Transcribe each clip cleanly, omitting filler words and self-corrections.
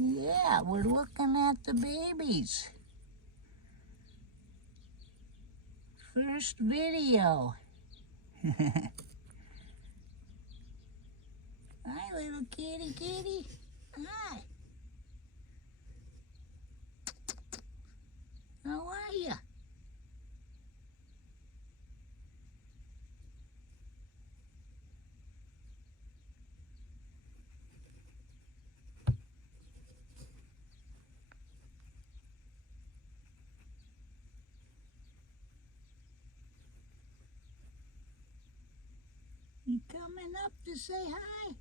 Yeah, we're looking at the babies. First video. Hi, little kitty. Hi. How are you? You coming up to say hi?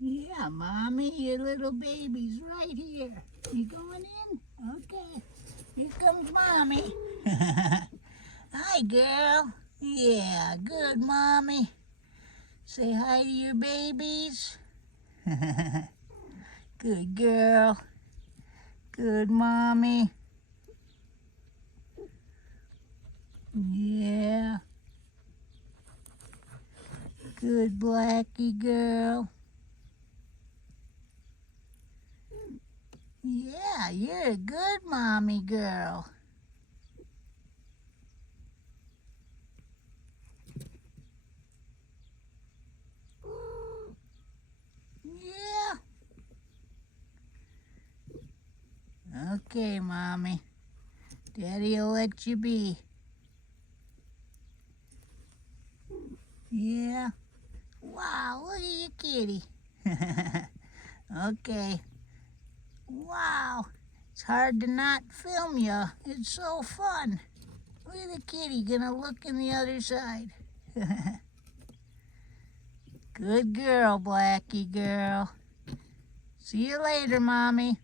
Yeah, Mommy, your little baby's right here. You going in? Okay. Here comes Mommy. Hi, girl. Yeah, good, Mommy. Say hi to your babies. Good girl. Good, Mommy. Yeah. Good, Blackie girl. Yeah, you're a good mommy girl. Yeah. Okay, Mommy. Daddy'll let you be. Yeah. Wow, look at your kitty. Okay. Wow. It's hard to not film you. It's so fun. Look at the kitty gonna look in the other side. Good girl, Blackie girl. See you later, Mommy.